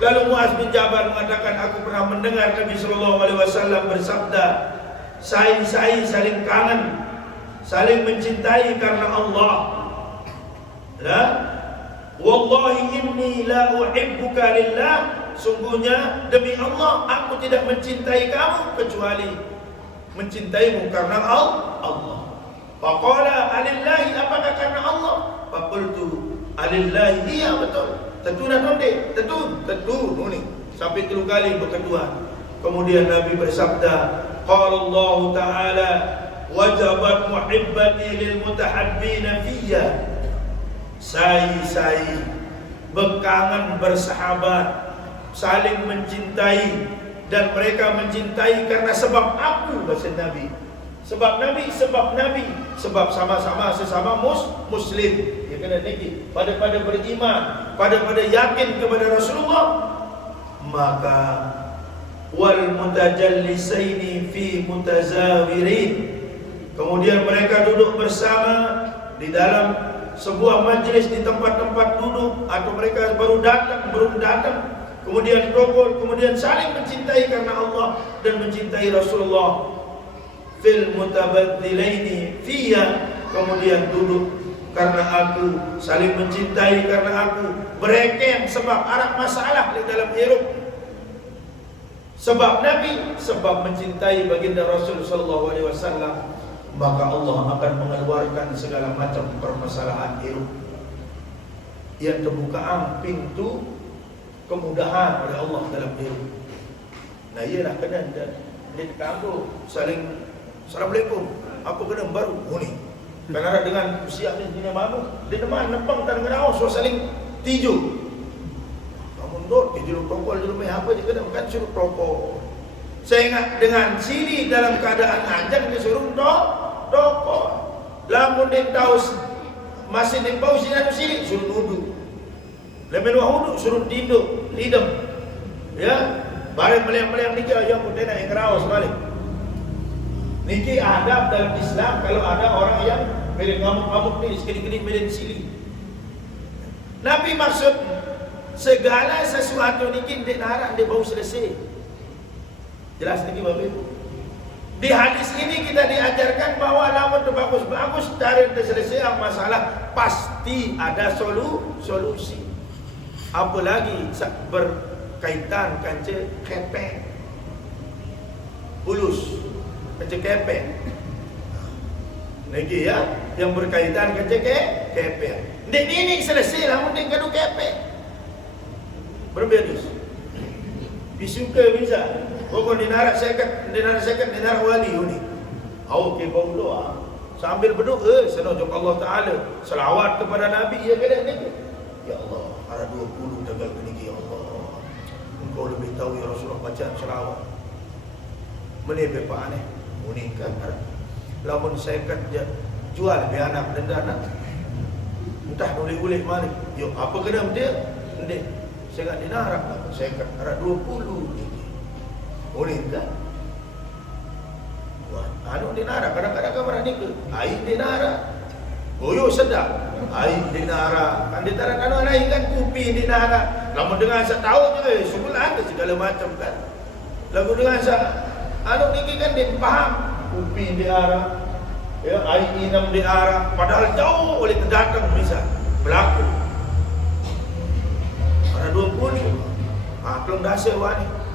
Lalu Muaz bin Jabal mengatakan, aku pernah mendengar Nabi sallallahu alaihi wasallam bersabda, saling kangen, saling mencintai karena Allah. Ya, wallahi inni la uhibbuka lillah, sungguhnya demi Allah aku tidak mencintai kamu kecuali mencintaimu karena Allah. Faqala alillahi, apakah karena Allah? Faqultu alillahi, iya betul. Tentu dan nonde, tentu ni sampai 3 kali berkedua. Kemudian Nabi bersabda, qala Allah Ta'ala, wajabat muhibbati lil mutahabbina fiyya. Saya berkangen bersahabat, saling mencintai, dan mereka mencintai karena sebab aku, bahasa Nabi. Sebab sebab sama-sama sesama muslim. Ya kena niki, pada beriman, pada yakin kepada Rasulullah. Maka wal mutajallisaini fi mutazawirin. Kemudian mereka duduk bersama di dalam sebuah majlis di tempat-tempat duduk, atau mereka belum datang, kemudian rukun, kemudian saling mencintai karena Allah dan mencintai Rasulullah. Fil mutabaddilaini fiyya, kemudian duduk karena aku, saling mencintai karena aku, bereken sebab arah masalah di dalam hidup, sebab Nabi, sebab mencintai baginda Rasul sallallahu alaihi wasallam. Maka Allah akan mengeluarkan segala macam permasalahan hidup, yang terbukaan pintu kemudahan oleh Allah dalam hidup. Nah, ialah kena di kampung saling assalamualaikum, apa kena baru ni kan ada dengan usia ni dina mamu di depan nempang tan ngau so saling tiju. Kamu ndot tiju prokol di rumah apa je kena kan suruh prokol. Saya ingat dengan sini dalam keadaan anjang disuruh prokol. Lamun dia tahu masih di bau sini suruh duduk. Lemen wahuduk suruh tidur, lidem. Ya, bareng meliang-meliang niki ayam putih nak ngerawas balik. Niki adab dalam Islam kalau ada orang yang milih ngamuk-ngamuk ni, sekali-kali milih sili. Nabi maksud segala sesuatu niki dia narang dia bau selesai. Jelas niki Bapak Ibu. Di hadis ini kita diajarkan bahwa lamun tu bagus-bagus cari selesai masalah, pasti ada solusi. Apalagi berkaitan kance kepeng, bulus, kance kepeng. Niki ya, yang berkaitan kance kepeng. Dek ini selesai lamun dek kadu kepeng. Berbeda. Bisuka bisa. Pokok dinarak sekat, dinarak wali ni. Awak ke bau doa sambil berdoa senojok Allah Taala, selawat kepada Nabi ya kada ni. Ya Allah, ada 20 jagal niki ya Allah. Engkau lebih tahu ya Rasulullah baca selawat. Menebe pak aneh, muningkan ada. Lamun sekat dia jual be anak dan anak. Entah boleh mana. Yo apa kena dia? Ndek. Sekat dinarak, sekat ada 20 ni. Boleh tak? Wah, anu dinara kadang-kadang kamar ni ke air dinara. Goyo sedap. Air dinara. Kan dinara anu lain kan kopi dinara. Lamun dengan setahun je sebulan ada segala macam kan. Lalu dengan anu ni kan dia faham kopi dinara. Ya, air inam dinara padahal jauh oleh terdatang misal berlaku. Ada 20. Kelong dasar wani.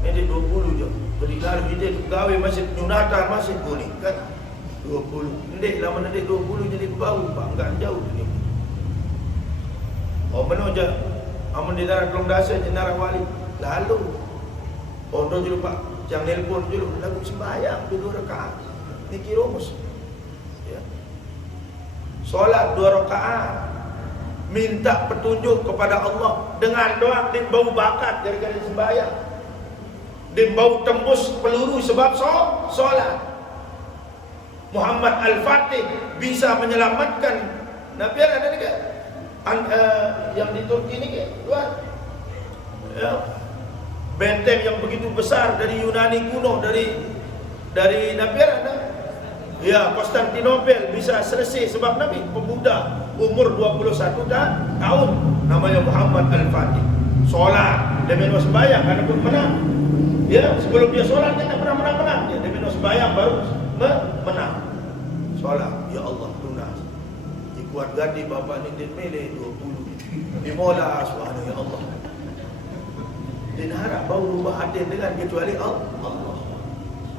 Ini 20 je. Jadi kalau dia gawe masjid Yunatan masjid kuning kan 20. Ndek lama ndek 20 jadi bau bangga jauh ni. Oh menoja amun di darat kelong dasar jenara wali. Lalu ondo julu Pak, jang nelpon julu lagu sembahyang 2 rakaat. Niki rumus. Ya. Solat 2 rakaat. Minta petunjuk kepada Allah dengan doa dan bau bakat gara-gara sembahyang. Dia bau tembus peluru sebab solat. Muhammad Al-Fatih bisa menyelamatkan Nabi ada ni ke? Yang di Turki ni ke? Tuan. Ya. Benteng yang begitu besar dari Yunani kuno, dari Nabiran, ya, Konstantinopel bisa selesai sebab Nabi pemuda umur 21 tahun namanya Muhammad Al-Fatih. Solat demi sembahyang karena pun menang. Ya, sebelum dia solat dia tak pernah menang. Dia demi sembahyang baru menang. Solat, ya Allah lunas. Kuat gadi bapa ni dia milih 20. Dimola subhanahu ya Allah. Dia harap bau rumah hadir dengan kecuali Allah.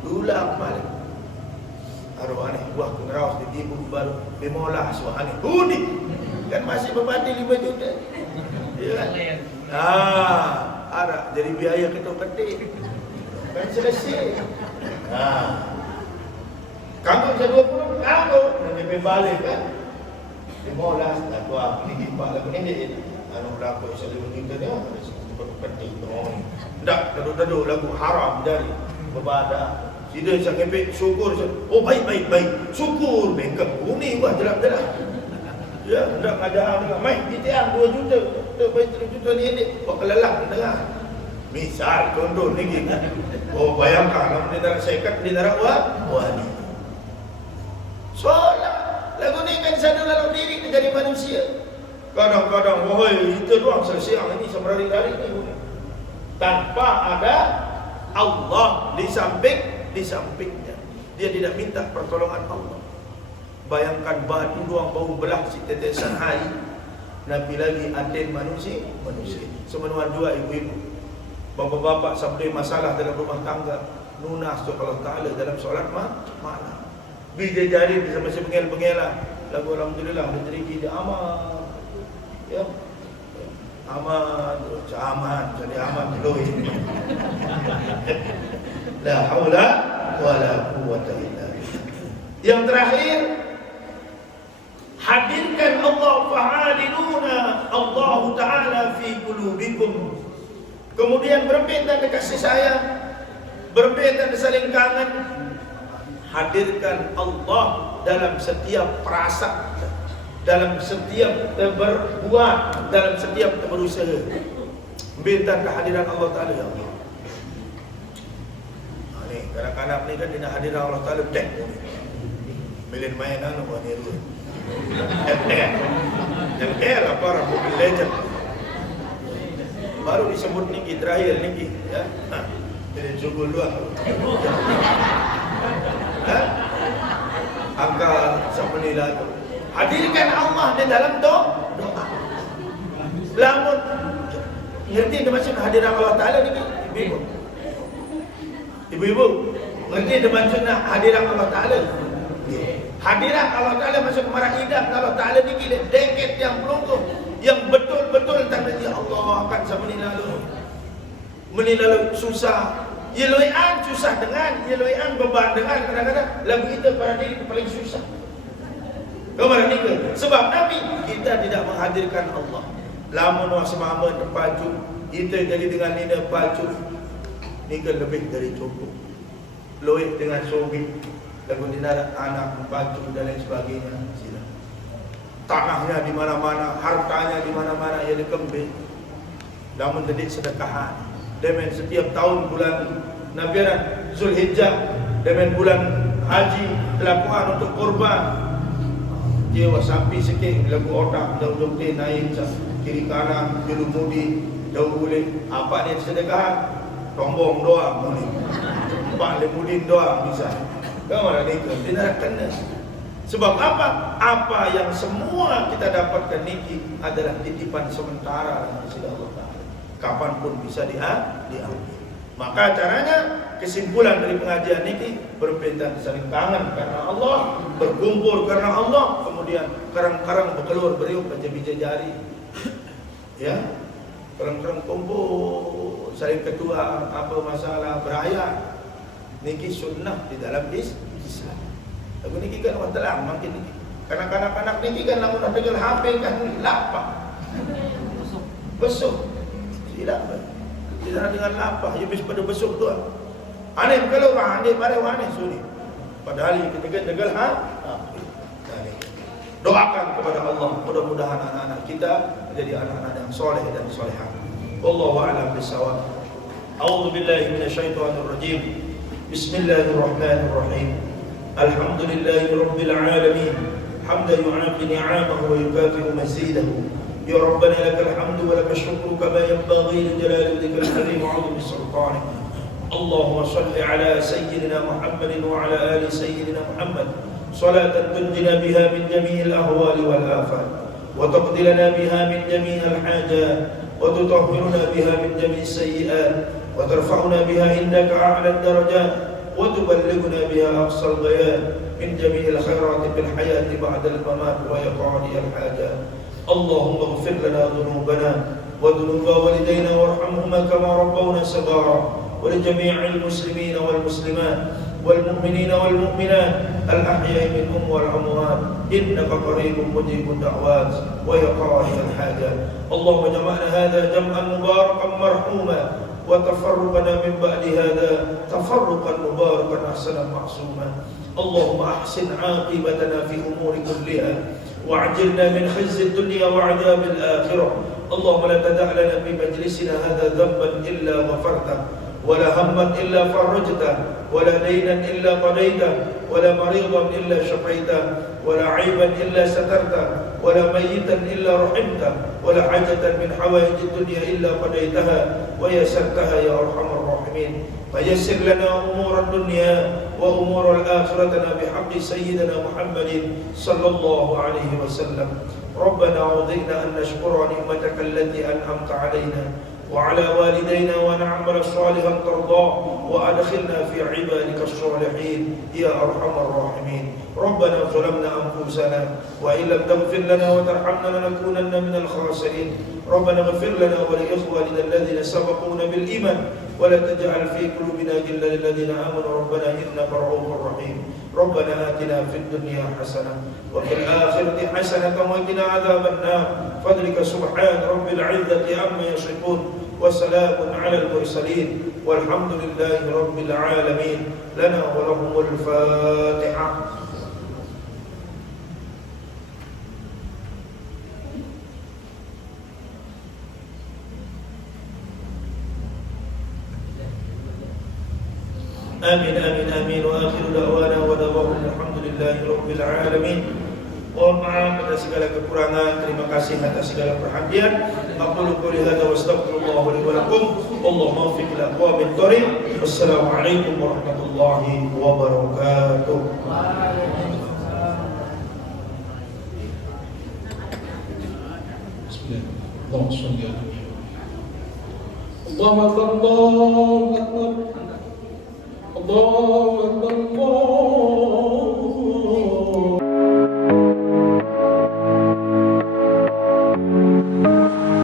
Ulang balik. Arwah ni buah keneraus di ibu baru dimola subhanahu. Unik. Kan masih berbanding 5 juta. Ya kan? Ada jadi biaya ketuk-ketik. Kan selesai. Kangkung saya 20 kangkung. Nanti balik kan. Dimola tak kuat ni pak lagu ni anu berlaku selalu kita ni seperti itu. Ndak dadu lagu haram dari berbada. Sida sang kepek syukur. Oh baik. Syukur bengkak. Ni wah jelas. Ya, ndak ngajar dengan mai kita 2 juta. Tu baik 3 juta ni kok kelelah dengar. Misal contoh ni kita. Oh bayangkan kalau dia nak sekat dia nak wali. Solat lagu ni kan sadar dalam diri dia jadi manusia. Kadang-kadang wahai itu doang selesai ini semari-hari ni. Tanpa ada Allah di sampingnya. Dia tidak minta pertolongan Allah. Bayangkan batu doang bau belah si tetesan air. Nabi lagi aden manusia. Semenuan juga ibu-ibu. Bapa-bapa sampai masalah dalam rumah tangga. Nunas tu kalau Ta'ala dalam solat malam. Bila jari bisa masih bengel-bengelan. Lagu alhamdulillah diteriki dia aman. Ya. Aman, jadi aman dulu. La haula wala quwwata illa billah. Yang terakhir, hadirkan Allah fa'aliluna Allah Ta'ala fi qulubikum. Kemudian berpindah kasih sayang, berpindah saling kangen. Hadirkan Allah dalam setiap perasaan, dalam setiap berbuat, dalam setiap berusaha. Minta kehadiran Allah Ta'ala ya Allah. Ni kanak-kanak ni kan dia hadiran Allah Ta'ala dek. Milin mainan apa ni tu? Yang apa Mobile Legend. Baru disebut ni terakhir ni ya. Jadi cukup luar. Angka semenila tu. Hadirkan Allah di dalam doa. Lamun ngerti dia macam hadiran Allah Ta'ala ni ibu-ibu ngerti dia macam hadiran Allah Ta'ala. Hadiran Allah Ta'ala masuk kemarah idam Allah Ta'ala ni deket yang pelungkuh yang betul-betul tanda dia Allah akan semenila lu. Menila susah. Yeloian susah dengan, yeloian beban dengan. Kadang-kadang lagu kita pada diri paling susah. Kemana ni ke? Sebab Nabi kita tidak menghadirkan Allah. Lamun wasimama terpacu, kita jadi dengan nina pacu. Ni ke lebih dari cukup. Loik dengan suami, lagu dinara anak pacu dan lain sebagainya. Sila. Tanahnya di mana-mana, hartanya di mana-mana ia dikembang. Namun dedik sedekahan. Demen setiap tahun bulan Nabiran Zulhijjah, demen bulan haji lakukan untuk kurban. Dia wasapi sikit lagu otak daun teh naik kiri kanan julu mudi daun boleh apa ni sedekah tombong doang mudi. Pak lemudin doang bisa. Kamu ni ke tidak kena. Sebab apa? Apa yang semua kita dapatkan niki adalah titipan sementara dari sisi Allah Ta'ala. Kapanpun bisa diambil. Maka caranya kesimpulan dari pengajian ini berpindah saling tangan karena Allah, berkumpul karena Allah, kemudian karang-karang berkeluar beriuk bija jari. Ya, karang-karang kumpul saling ketua apa masalah beraya. Niki sunnah di dalam Islam. Lagu niki kan orang telang makin niki. Karena kanak-kanak niki kan lamun ada dengan HP kan lapar. Besok. Tidak dengan lapar, ia bis pada besok tu. Aneh kalau orang aneh pada aneh suni. Padahal kita tegal doakan kepada Allah mudah-mudahan anak-anak kita menjadi anak-anak yang soleh dan solehah. Wallahu a'lam bishawab. A'udzu billahi minasyaitonir rajim. Bismillahirrahmanirrahim. Alhamdulillahi rabbil alamin. Hamdan yu'afi ni'amahu wa yukafi'u mazidahu. Ya Rabbana lakal hamdu wa lakal syukru kama yanbaghi li jalali wajhikal karim wa 'azimi sultanik. Allahumma shalli ala sayyidina Muhammadin wa ala ali sayyidina Muhammad salatan tunjina biha min jami'il ahwali wal afat wa taqdi lana biha min jami'il hajat wa tutahhiruna biha min jami'is sayyi'at wa tarfa'una biha indaka a'la ad-darajat wa tuballighuna biha aqsal ghayat min jami'il khairati fil hayati ba'da al-mamat wa yaqadi al-hajat. Allahumma ighfir lana dhunubana wa dhunuba walidayna warhamhuma kama rabbawna saghara. ولجميع المسلمين والمسلمات والمؤمنين والمؤمنات الأحياء منهم والأموات إنك قريب مجيب الدعوات ويقاضي الحاجات. اللهم جمعنا هذا جمعا مباركا مرحوما وتفرقنا من بعد هذا تفرقا مباركا أحسنا معصوما. اللهم أحسن عاقبتنا في أمور كلها وعجلنا من خزي الدنيا وعذاب الآخرة. اللهم لا تدع لنا في مجلسنا هذا ذنبا إلا غفرته ولا هما إلا فرجته ولا دينا إلا قضيته ولا مريضا إلا شفيته ولا عيبا إلا سترته ولا ميتا إلا رحمته ولا حاجة من حوائج الدنيا إلا قضيتها ويسرتها يا أرحم الراحمين. فيسر لنا أمور الدنيا وأمور الآخرة بحق سيدنا محمد صلى الله عليه وسلم. ربنا أوزعنا أن نشكر نعمتك التي أنعمت علينا وعلى والدينا ونعمل صالحا ترضاه وأدخلنا في عبادك الصالحين يا أرحم الراحمين. ربنا ظلمنا أنفسنا وإن لم تغفر لنا وترحمنا لنكونن من الخاسرين. ربنا اغفر لنا ولإخواننا الذين سبقونا بالإيمان ولا تجعل في قلوبنا غلا للذين آمنوا ربنا إنك رؤوف رحيم. ربنا آتنا في الدنيا حسنة وفي الآخرة حسنة وقنا عذاب النار. فضلك سبحان رب العزة عما يصفون وسلام على المرسلين والحمد لله رب العالمين. لنا ولهم الفاتحة. آمين آمين آمين وآخر دعوانا ودعواهم الحمد لله رب العالمين. Mohon maaf atas segala kekurangan. Terima kasih atas segala perhatian. Aqulu qouli hadza wa astaghfirullah li wa lakum. Allahumma waffiq li aqwamit thoriq. Wassalamualaikum warahmatullahi wabarakatuh. Bismillah. Allahumma shalli ala Muhammad. Allahu akbar. Allahu akbar.